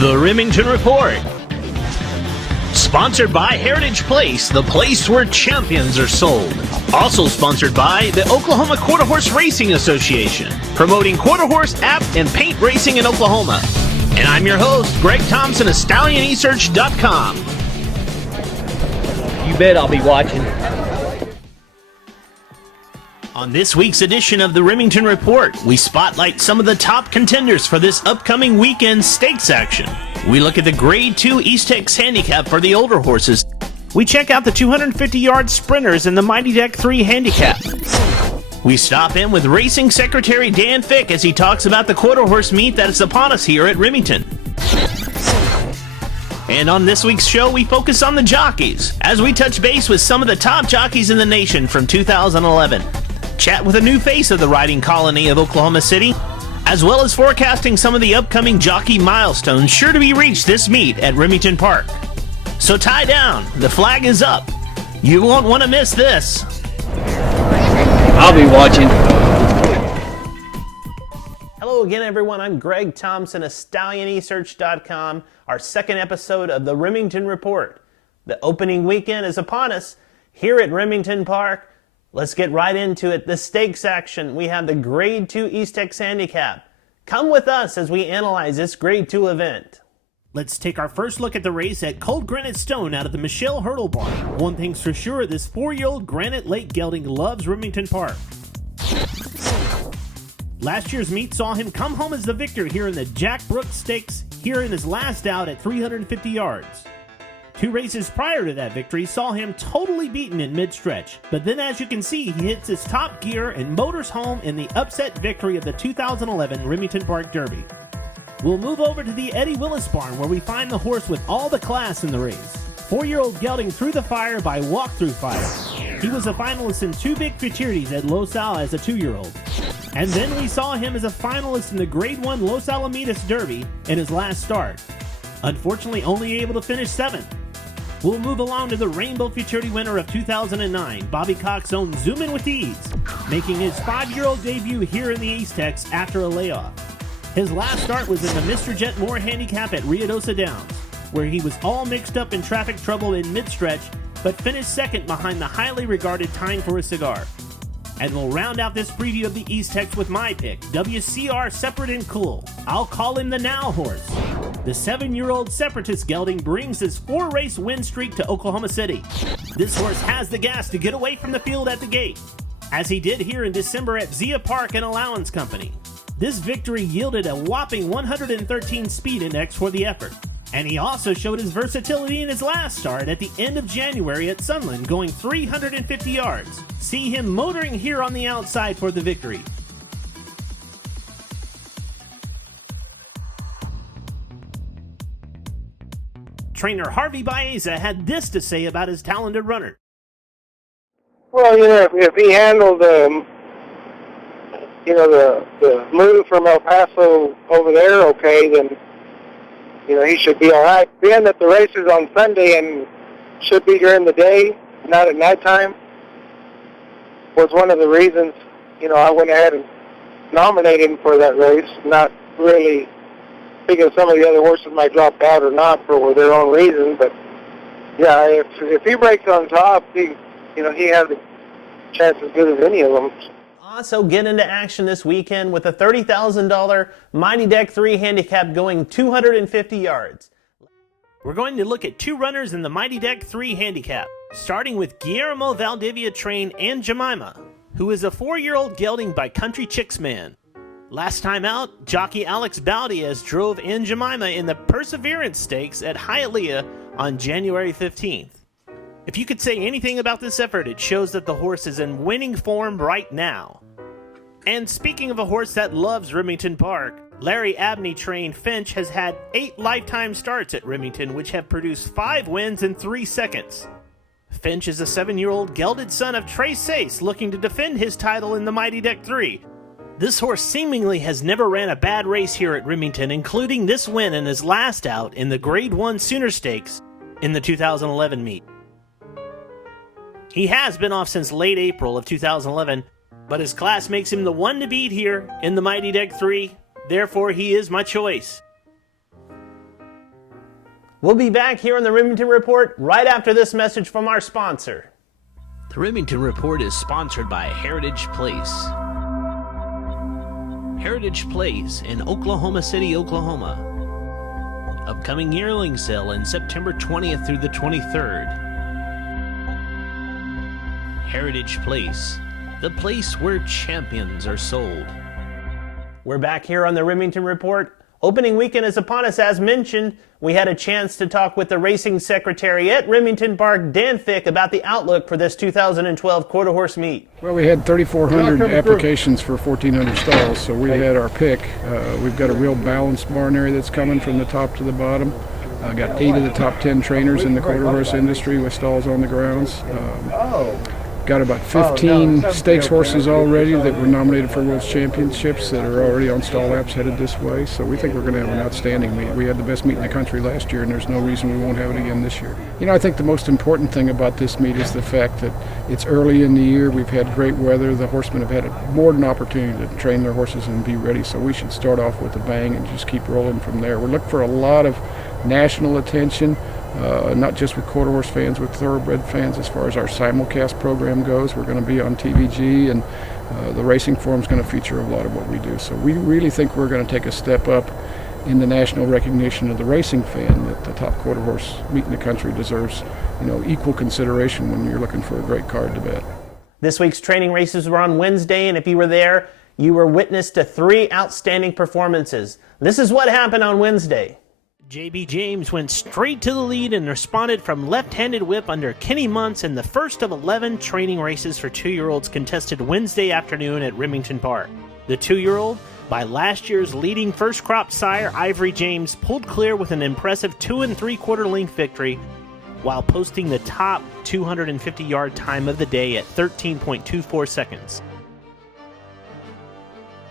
The Remington Report. Sponsored by Heritage Place, the place where champions are sold. Also sponsored by the Oklahoma Quarter Horse Racing Association, promoting quarter horse, app, and paint racing in Oklahoma. And I'm your host, Greg Thompson of StallionResearch.com. You bet I'll be watching. On this week's edition of the Remington Report, we spotlight some of the top contenders for this upcoming weekend stakes action. We look at the Grade 2 East Tex Handicap for the older horses. We check out the 250-yard sprinters in the Mighty Deck 3 Handicap. We stop in with Racing Secretary Dan Fick as he talks about the quarter horse meet that is upon us here at Remington. And on this week's show, we focus on the jockeys, as we touch base with some of the top jockeys in the nation from 2011. Chat with a new face of the riding colony of Oklahoma City, as well as forecasting some of the upcoming jockey milestones sure to be reached this meet at Remington Park. So tie down, the flag is up. You won't want to miss this. I'll be watching. Hello again, everyone. I'm Greg Thompson of StallionResearch.com, our second episode of the Remington Report. The opening weekend is upon us here at Remington Park. Let's get right into it. The stakes action. We have the Grade 2 East Tex Handicap. Come with us as we analyze this Grade 2 event. Let's take our first look at the race at Cold Granite Stone out of the Michelle Hurdle Barn. One thing's for sure, this 4-year-old Granite Lake gelding loves Remington Park. Last year's meet saw him come home as the victor here in the Jack Brooks Stakes, here in his last out at 350 yards. 2 races prior to that victory saw him totally beaten in mid-stretch, but then as you can see, he hits his top gear and motors home in the upset victory of the 2011 Remington Park Derby. We'll move over to the Eddie Willis Barn where we find the horse with all the class in the race. 4-year-old gelding Through the Fire by Walk Through Fire. He was a finalist in 2 big futurities at Los Al as a 2-year-old. And then we saw him as a finalist in the Grade 1 Los Alamitos Derby in his last start. Unfortunately only able to finish 7th. We'll move along to the Rainbow Futurity winner of 2009, Bobby Cox's own Zoom In With Ease, making his 5-year-old debut here in the East Tex after a layoff. His last start was in the Mr. Jet Moore Handicap at Ruidoso Downs, where he was all mixed up in traffic trouble in mid-stretch, but finished second behind the highly regarded Time for a Cigar. And we'll round out this preview of the East Tex with my pick, WCR Separate and Cool. I'll call him the Now horse. The 7-year-old Separatist gelding brings his 4-race win streak to Oklahoma City. This horse has the gas to get away from the field at the gate, as he did here in December at Zia Park and Allowance Company. This victory yielded a whopping 113 speed index for the effort. And he also showed his versatility in his last start at the end of January at Sunland, going 350 yards. See him motoring here on the outside for the victory. Trainer Harvey Baeza had this to say about his talented runner. Well, if he handled, the move from El Paso over there okay, then, he should be all right. Being that the race is on Sunday and should be during the day, not at nighttime, was one of the reasons, I went ahead and nominated him for that race, not really thinking some of the other horses might drop out or not for their own reasons. But, yeah, if he breaks on top, he has a chance as good as any of them. Also get into action this weekend with a $30,000 Mighty Deck 3 Handicap going 250 yards. We're going to look at 2 runners in the Mighty Deck 3 Handicap, starting with Guillermo Valdivia trained Aunt Jemima, who is a 4-year-old gelding by Country Chicks Man. Last time out, jockey Alex Baldiaz drove Aunt Jemima in the Perseverance Stakes at Hialeah on January 15th. If you could say anything about this effort, it shows that the horse is in winning form right now. And speaking of a horse that loves Remington Park, Larry Abney trained Finch has had 8 lifetime starts at Remington, which have produced 5 wins in 3 seconds. Finch is a 7-year-old gelded son of Trey Sace looking to defend his title in the Mighty Deck 3. This horse seemingly has never ran a bad race here at Remington, including this win in his last out in the Grade 1 Sooner Stakes in the 2011 meet. He has been off since late April of 2011, but his class makes him the one to beat here in the Mighty Deck 3, therefore he is my choice. We'll be back here on the Remington Report right after this message from our sponsor. The Remington Report is sponsored by Heritage Place. Heritage Place in Oklahoma City, Oklahoma. Upcoming yearling sale in September 20th through the 23rd. Heritage Place, the place where champions are sold. We're back here on the Remington Report. Opening weekend is upon us, as mentioned. We had a chance to talk with the racing secretary at Remington Park, Dan Fick, about the outlook for this 2012 quarter horse meet. Well, we had 3,400 applications for 1,400 stalls, so we had our pick. We've got a real balanced barn area that's coming from the top to the bottom. Got 8 of the top 10 trainers in the quarter horse industry with stalls on the grounds. Got about 15 stakes horses already that were nominated for World Championships that are already on stall laps headed this way. So we think we're going to have an outstanding meet. We had the best meet in the country last year, and there's no reason we won't have it again this year. You know, I think the most important thing about this meet is the fact that it's early in the year. We've had great weather. The horsemen have had more than an opportunity to train their horses and be ready. So we should start off with a bang and just keep rolling from there. We're looking for a lot of national attention. Not just with quarter horse fans, with thoroughbred fans. As far as our simulcast program goes, we're going to be on TVG, and the Racing Forum is going to feature a lot of what we do. So we really think we're going to take a step up in the national recognition of the racing fan, that the top quarter horse meet in the country deserves, equal consideration when you're looking for a great card to bet. This week's training races were on Wednesday, and if you were there, you were witness to 3 outstanding performances. This is what happened on Wednesday. J.B. James went straight to the lead and responded from left-handed whip under Kenny Muntz in the first of 11 training races for 2-year-olds contested Wednesday afternoon at Remington Park. The 2-year-old, by last year's leading first crop sire Ivory James, pulled clear with an impressive 2 3/4 length victory while posting the top 250-yard time of the day at 13.24 seconds.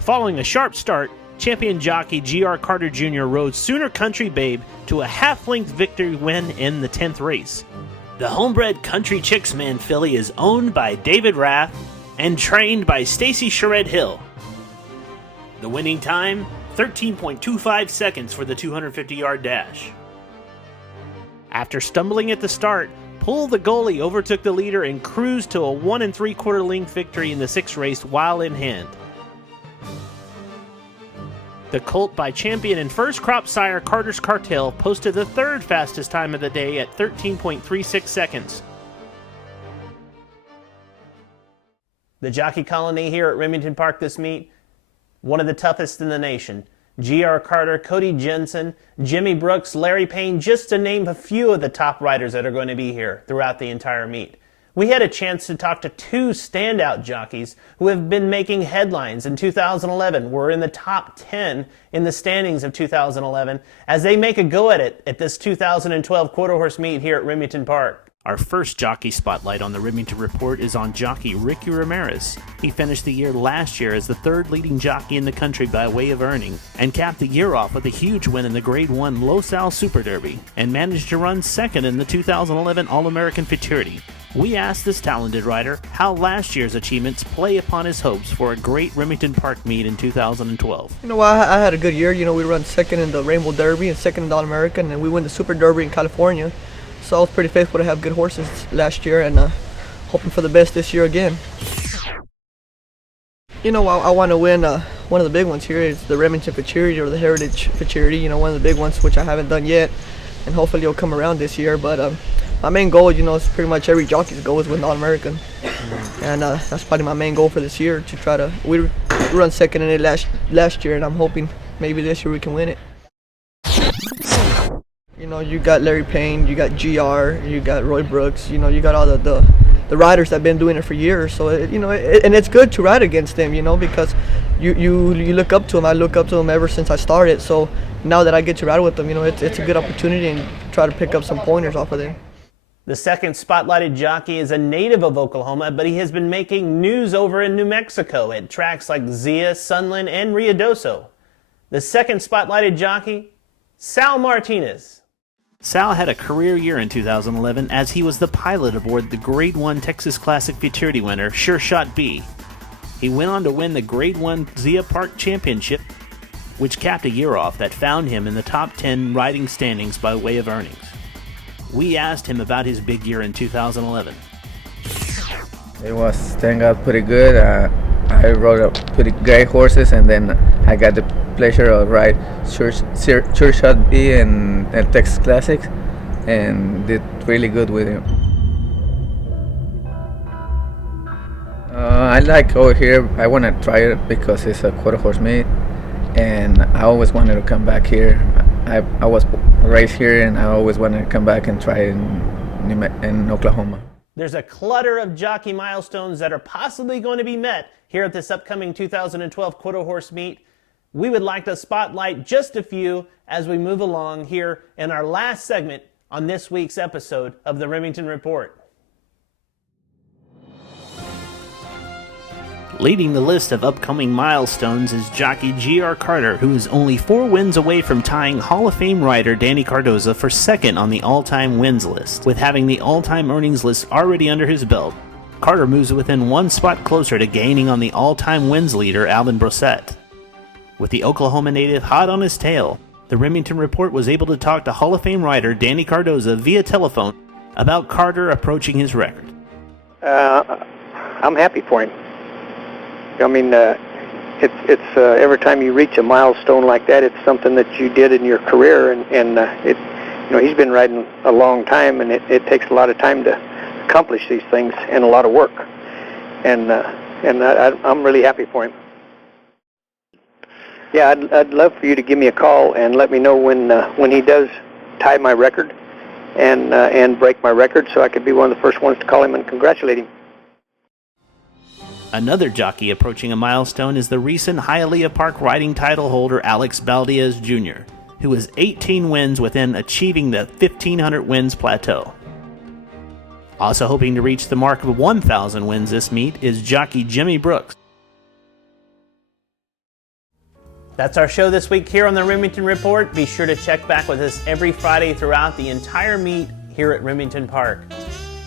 Following a sharp start, champion jockey G.R. Carter Jr. rode Sooner Country Babe to a half-length victory win in the 10th race. The homebred Country Chicks Man filly is owned by David Rath and trained by Stacy Sherrod Hill. The winning time, 13.25 seconds for the 250-yard dash. After stumbling at the start, Pull the Goalie overtook the leader and cruised to a 1 3/4 length victory in the 6th race while in hand. The colt by champion and first crop sire Carter's Cartel posted the 3rd fastest time of the day at 13.36 seconds. The jockey colony here at Remington Park this meet, one of the toughest in the nation. G.R. Carter, Cody Jensen, Jimmy Brooks, Larry Payne, just to name a few of the top riders that are going to be here throughout the entire meet. We had a chance to talk to 2 standout jockeys who have been making headlines in 2011, were in the top 10 in the standings of 2011, as they make a go at it at this 2012 quarter horse meet here at Remington Park. Our first jockey spotlight on the Remington Report is on jockey Ricky Ramirez. He finished the year last year as the 3rd leading jockey in the country by way of earning, and capped the year off with a huge win in the Grade 1 Los Al Super Derby, and managed to run 2nd in the 2011 All-American Futurity. We asked this talented rider how last year's achievements play upon his hopes for a great Remington Park meet in 2012. I had a good year. We run 2nd in the Rainbow Derby and 2nd in the All-American, and we win the Super Derby in California. So I was pretty faithful to have good horses last year, and hoping for the best this year again. I want to win one of the big ones here is the Remington Futurity or the Heritage Futurity, one of the big ones, which I haven't done yet, and hopefully it'll come around this year. But my main goal, is pretty much every jockey's goal is win the All-American. And that's probably my main goal for this year, to try to, we run 2nd in it last year, and I'm hoping maybe this year we can win it. You got Larry Payne, you got GR, you got Roy Brooks, you got all the riders that have been doing it for years. So, and it's good to ride against them, because you look up to them. I look up to them ever since I started. So now that I get to ride with them, it's a good opportunity and try to pick up some pointers off of them. The second spotlighted jockey is a native of Oklahoma, but he has been making news over in New Mexico at tracks like Zia, Sunland, and Ruidoso. The second spotlighted jockey, Sal Martinez. Sal had a career year in 2011 as he was the pilot aboard the Grade 1 Texas Classic Futurity winner, Sure Shot B. He went on to win the Grade 1 Zia Park Championship, which capped a year off that found him in the top 10 riding standings by way of earnings. We asked him about his big year in 2011. It was staying out pretty good. I rode up pretty great horses, and then I got the pleasure of ride Sure Shot B and Texas Classics, and did really good with him. I like over here. I want to try it because it's a quarter horse meet, and I always wanted to come back here. I was raised here, and I always wanted to come back and try it in Oklahoma. There's a clutter of jockey milestones that are possibly going to be met here at this upcoming 2012 quarter horse meet. We would like to spotlight just a few as we move along here in our last segment on this week's episode of the Remington Report. Leading the list of upcoming milestones is jockey G.R. Carter, who is only 4 wins away from tying Hall of Fame rider Danny Cardoza for second on the all-time wins list. With having the all-time earnings list already under his belt, Carter moves within 1 spot closer to gaining on the all-time wins leader Alvin Brosette. With the Oklahoma native hot on his tail, the Remington Report was able to talk to Hall of Fame rider Danny Cardoza via telephone about Carter approaching his record. I'm happy for him. I mean, it's every time you reach a milestone like that, it's something that you did in your career, and he's been riding a long time, and it takes a lot of time to accomplish these things and a lot of work, and I'm really happy for him. Yeah, I'd love for you to give me a call and let me know when he does tie my record and break my record, so I could be one of the first ones to call him and congratulate him. Another jockey approaching a milestone is the recent Hialeah Park riding title holder Alex Valdez Jr., who has 18 wins within achieving the 1,500 wins plateau. Also hoping to reach the mark of 1,000 wins this meet is jockey Jimmy Brooks. That's our show this week here on the Remington Report. Be sure to check back with us every Friday throughout the entire meet here at Remington Park.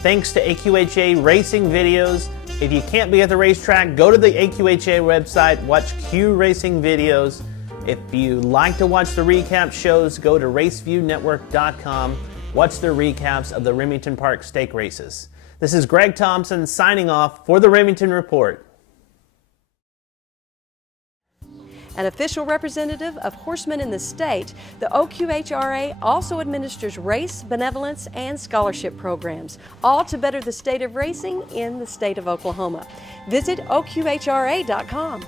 Thanks to AQHA Racing Videos. If you can't be at the racetrack, go to the AQHA website, watch Q Racing videos. If you like to watch the recap shows, go to RaceviewNetwork.com. Watch the recaps of the Remington Park stake races. This is Greg Thompson signing off for the Remington Report. An official representative of horsemen in the state, the OQHRA also administers race, benevolence, and scholarship programs, all to better the state of racing in the state of Oklahoma. Visit OQHRA.com.